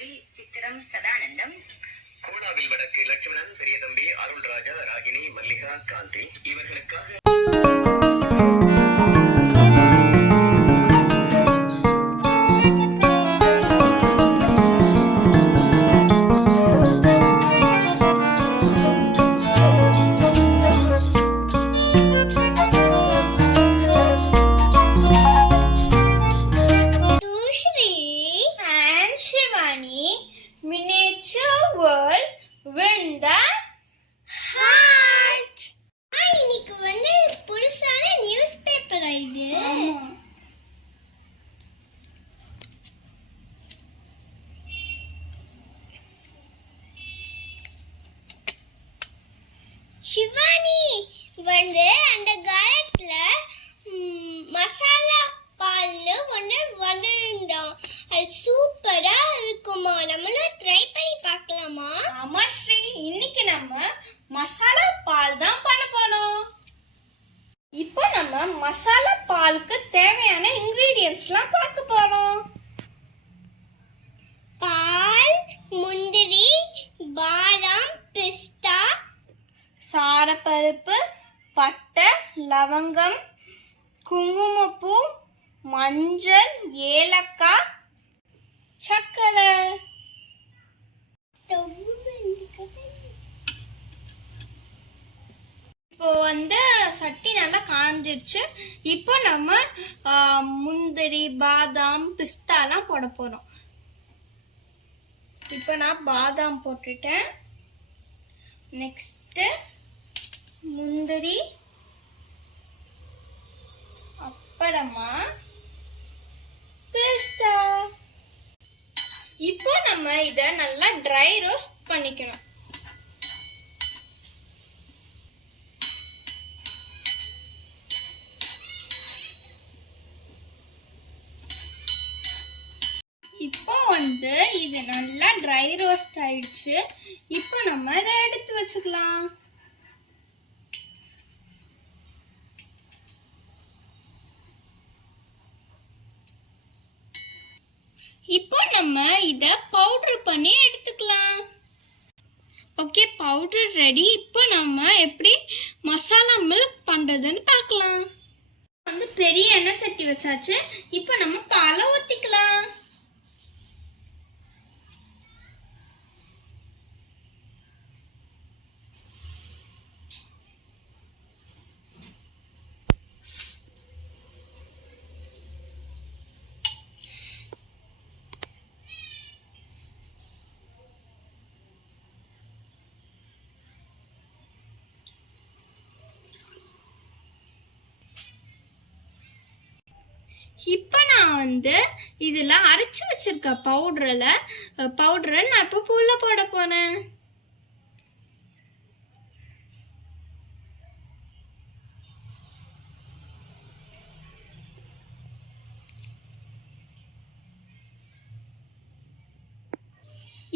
சுந்தரி சித்திரம் சதானந்தம் கோடாவில் வடக்கு லட்சுமணன் பெரிய தம்பி அருள் ராஜா ராகினி மல்லிகா காந்தி இவர்களுக்காக Miniature world win the heart. இன்னைக்கு வந்து புதுசான நியூஸ் பேப்பர் இது. சிவானி வந்து அந்த காலத்துல மசாலா பால்னு ஒன்று வந்திருந்தோம். அது சூப்பரா இருக்குமா, நம்மளும் ட்ரை பண்ணி பார்க்கலாமா? ஆமா ஸ்ரீ, இன்னைக்கு நம்ம மசாலா பால் தான் பண்ண போறோம். இப்போ நம்ம மசாலா பாலுக்கு தேவையான இன்கிரீடியன்ட்ஸ்லாம் பார்க்க போறோம். பால், முந்திரி, பாதாம், பிஸ்தா, சாரப்பருப்பு, பட்டை, லவங்கம், குங்குமப்பூ, மஞ்சள், ஏலக்காய், சக்கரை. இப்போ வந்து சட்டி நல்லா காஞ்சிருச்சு. இப்போ நம்ம முந்திரி, பாதாம், பிஸ்தாலாம் போட போறோம். இப்போ நான் பாதாம் போட்டுட்டேன். நெக்ஸ்ட் முந்திரி, அப்புறமா பிஸ்தா. இப்போ நம்ம இத நல்லா ட்ரை ரோஸ்ட் பண்ணிக்கணும். இப்போ வந்து இது நல்லா ட்ரை ரோஸ்ட் ஆயிடுச்சு. இப்போ நம்ம இதை எடுத்து வச்சுக்கலாம். இப்போ நம்ம இத பவுடர் பண்ணி எடுத்துக்கலாம். Okay, powder ready. இப்போ நம்ம எப்படி மசாலா மில்க் பண்றதுன்னு பார்க்கலாம். வந்து பெரிய எண்ணெய் சட்டி வச்சாச்சு. இப்போ நம்ம பாலை ஊத்திக்கலாம். இப்போ நான் வந்து இதில் அரைச்சி வச்சிருக்க பவுடரை நான் இப்போ புல்ல போட போனேன்.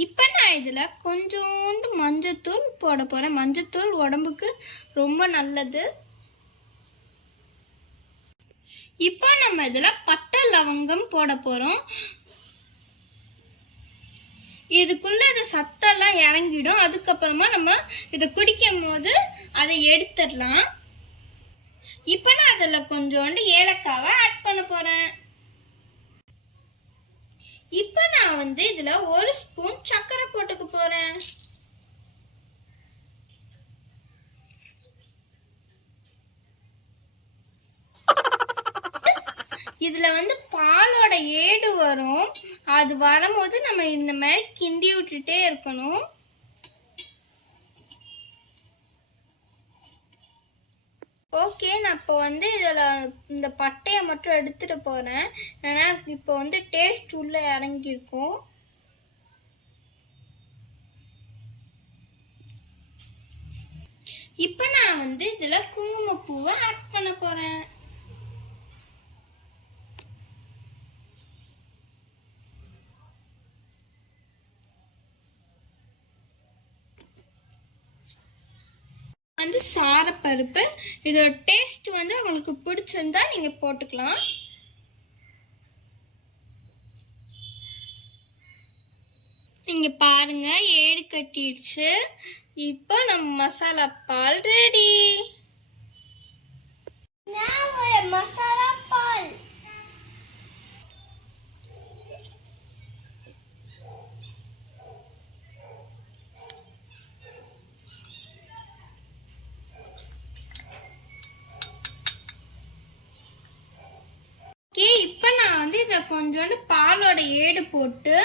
இப்போ நான் இதில் கொஞ்சோண்டு மஞ்சத்தூள் போட போகிறேன். மஞ்சத்தூள் உடம்புக்கு ரொம்ப நல்லது. இப்போ நம்ம இதுல பட்டை, லவங்கம் போட போறோம். இதுக்குள்ள இது சத்தெல்லாம் இறங்கிடும். அதுக்கப்புறமா நம்ம இதை குடிக்கும் போது அதை எடுத்துடலாம். இப்போ நான் அதுல கொஞ்சோண்டு ஏலக்காவை ஆட் பண்ண போறேன். இப்போ நான் வந்து இதுல 1 ஸ்பூன் சர்க்கரை போட்டுக்க போறேன். இதுல வந்து பாலோட ஏடு வரும். அது வரும்போது நம்ம இந்த மாதிரி கிண்டி விட்டுட்டே இருக்கணும். ஓகே, நான் இப்போ வந்து இதில் இந்த பட்டையை மட்டும் எடுத்துட்டு போறேன். ஏன்னா இப்போ வந்து டேஸ்ட் உள்ள இறங்கியிருக்கும். இப்போ நான் வந்து இதுல குங்குமப்பூவை ஆட் பண்ண போறேன். வந்து சாரப்பருப்பு, இதோட டேஸ்ட் வந்து உங்களுக்கு பிடிச்சிருந்தா நீங்க போட்டுக்கலாம். இங்க பாருங்க ஏடு கட்டிடுச்சு. இப்போ நம்ம மசாலா பால் ரெடி. மசாலா பால் இப்போ நான் வந்து இதை கொஞ்சோண்டு பாலோட ஏடு போட்டு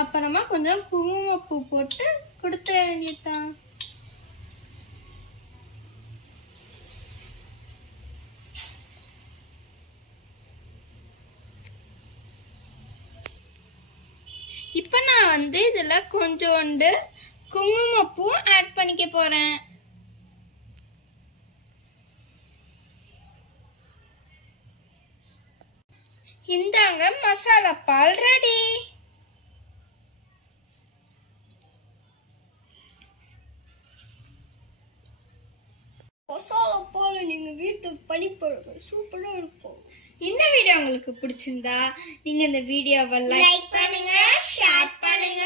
அப்புறமா கொஞ்சம் குங்குமப்பூ போட்டு கொடுத்துட வேண்டியதுதான். இப்போ நான் வந்து இதில் கொஞ்சோண்டு குங்குமப்பூ ஆட் பண்ணிக்க போகிறேன். இந்தாங்க மசாலா பால் ரெடி. மசாலா பால் நீங்க வீட்டுக்கு பண்ணி போடுங்க, சூப்பரா இருக்கும். இந்த வீடியோ உங்களுக்கு பிடிச்சிருந்தா நீங்க இந்த வீடியோவை லைக் பண்ணுங்க, ஷேர் பண்ணுங்க,